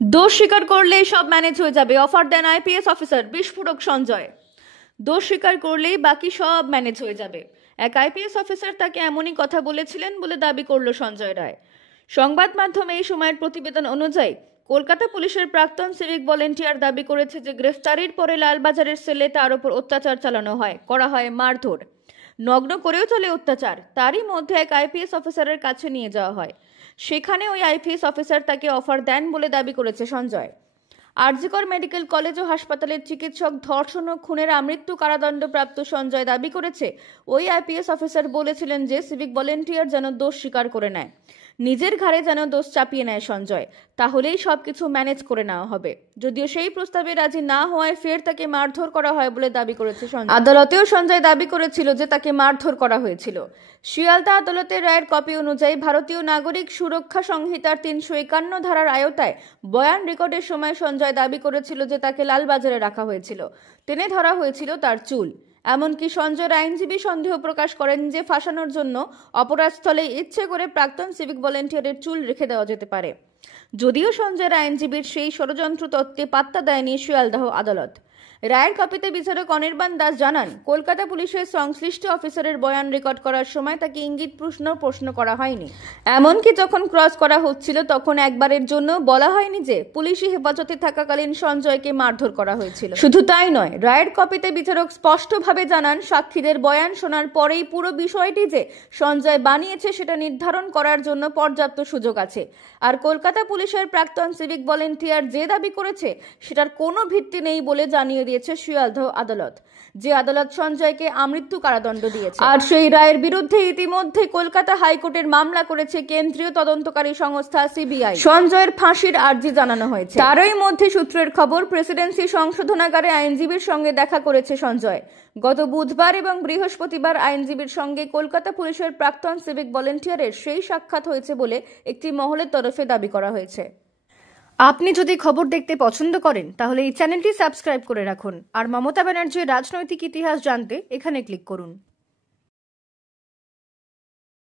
দোষ স্বীকার করলেই সব ম্যানেজ হয়ে যাবে, অফার দেন আইপিএস অফিসার বিস্ফোরক সঞ্জয়। দোষ স্বীকার করলেই বাকি সব ম্যানেজ হয়ে যাবে, এক আইপিএস অফিসার তাকে এমনই কথা বলেছিলেন বলে দাবি করল সঞ্জয় রায়। সংবাদ মাধ্যমে এই সময়ের প্রতিবেদন অনুযায়ী কলকাতা পুলিশের প্রাক্তন সিভিক ভলেন্টিয়ার দাবি করেছে যে গ্রেফতারির পরে লালবাজারের সেলে তার উপর অত্যাচার চালানো হয়, করা হয় মারধর, নগ্ন করেও চলে অত্যাচার। তারই মধ্যে এক আইপিএস অফিসারের কাছে নিয়ে যাওয়া হয়, সেখানে ওই আইপিএস অফিসার তাকে অফার দেন বলে দাবি করেছে সঞ্জয়। আরজিকর মেডিকেল কলেজ ও হাসপাতালের চিকিৎসক ধর্ষণ ও খুনের আমৃত্যু কারাদণ্ডপ্রাপ্ত সঞ্জয় দাবি করেছে ওই আইপিএস অফিসার বলেছিলেন যে সিভিক ভলেন্টিয়ার যেন দোষ স্বীকার করে নেয়, নিজের ঘাড়ে যেন দোষ চাপিয়ে নেয় সঞ্জয়, তাহলেই সবকিছু ম্যানেজ করে নেওয়া হবে। যদিও সেই প্রস্তাবে রাজি না হওয়ায় ফের তাকে মারধর করা হয় বলে দাবি করেছে সঞ্জয়। আদালতেও সঞ্জয় দাবি করেছিল যে তাকে মারধর করা হয়েছিল। শিয়ালদা আদালতের রায়ের কপি অনুযায়ী ভারতীয় নাগরিক সুরক্ষা সংহিতার 351 ধারার আওতায় বয়ান রেকর্ডের সময় সঞ্জয় দাবি করেছিল যে তাকে লালবাজারে রাখা হয়েছিল, টেনে ধরা হয়েছিল তার চুল। এমনকি সঞ্জয়ের আইনজীবী সন্দেহ প্রকাশ করেন যে ফাঁসানোর জন্য অপরাধস্থলে ইচ্ছে করে প্রাক্তন সিভিক ভলেন্টিয়ারের চুল রেখে দেওয়া যেতে পারে। যদিও সঞ্জয়ের আইনজীবীর সেই ষড়যন্ত্র তত্ত্বে পাত্তা দেয়নি শিয়ালদহ আদালত। রায়ের কপিতে বিচারক অনির্বাণ দাস জানান, কলকাতা পুলিশের সংশ্লিষ্ট অফিসারের বয়ান রেকর্ড করার সময় তাকে ইঙ্গিত প্রশ্ন করা হয়নি। এমনকি যখন ক্রস করা হচ্ছিল তখন একবারের জন্য বলা হয়নি যে পুলিশি হেফাজতে থাকাকালীন সঞ্জয়কে মারধর করা হয়েছিল। শুধু তাই নয়, রায়ের কপিতে বিচারক স্পষ্টভাবে জানান, সাক্ষীদের বয়ান শোনার পরেই পুরো বিষয়টি যে সঞ্জয় বানিয়েছে সেটা নির্ধারণ করার জন্য পর্যাপ্ত সুযোগ আছে। আর কলকাতা পুলিশের প্রাক্তন সিভিক ভলেন্টিয়ার যে দাবি করেছে সেটার কোনো ভিত্তি নেই বলে জানিয়ে দিয়েছে শিয়ালদহ আদালত, যে আদালত সঞ্জয়কে আমৃত্যু কারাদণ্ড দিয়েছে। আর সেই রায়ের বিরুদ্ধে ইতিমধ্যে কলকাতা হাইকোর্টের মামলা করেছে কেন্দ্রীয় তদন্তকারী সংস্থা সিবিআই। সঞ্জয়ের ফাঁসির আর্জি জানানো হয়েছে। তারই মধ্যে সূত্রের খবর, প্রেসিডেন্সি সংশোধনাগারে আইনজীবীর সঙ্গে দেখা করেছে সঞ্জয়। গত বুধবার এবং বৃহস্পতিবার আইনজীবীর সঙ্গে কলকাতা পুলিশের প্রাক্তন সিভিক ভলেন্টিয়ারের সেই সাক্ষাৎ হয়েছে বলে একটি মহলের তরফে দাবি করা হয়েছে। আপনি যদি খবর দেখতে পছন্দ করেন তাহলে এই চ্যানেলটি সাবস্ক্রাইব করে রাখুন, আর মমতা ব্যানার্জির রাজনৈতিক ইতিহাস জানতে এখানে ক্লিক করুন।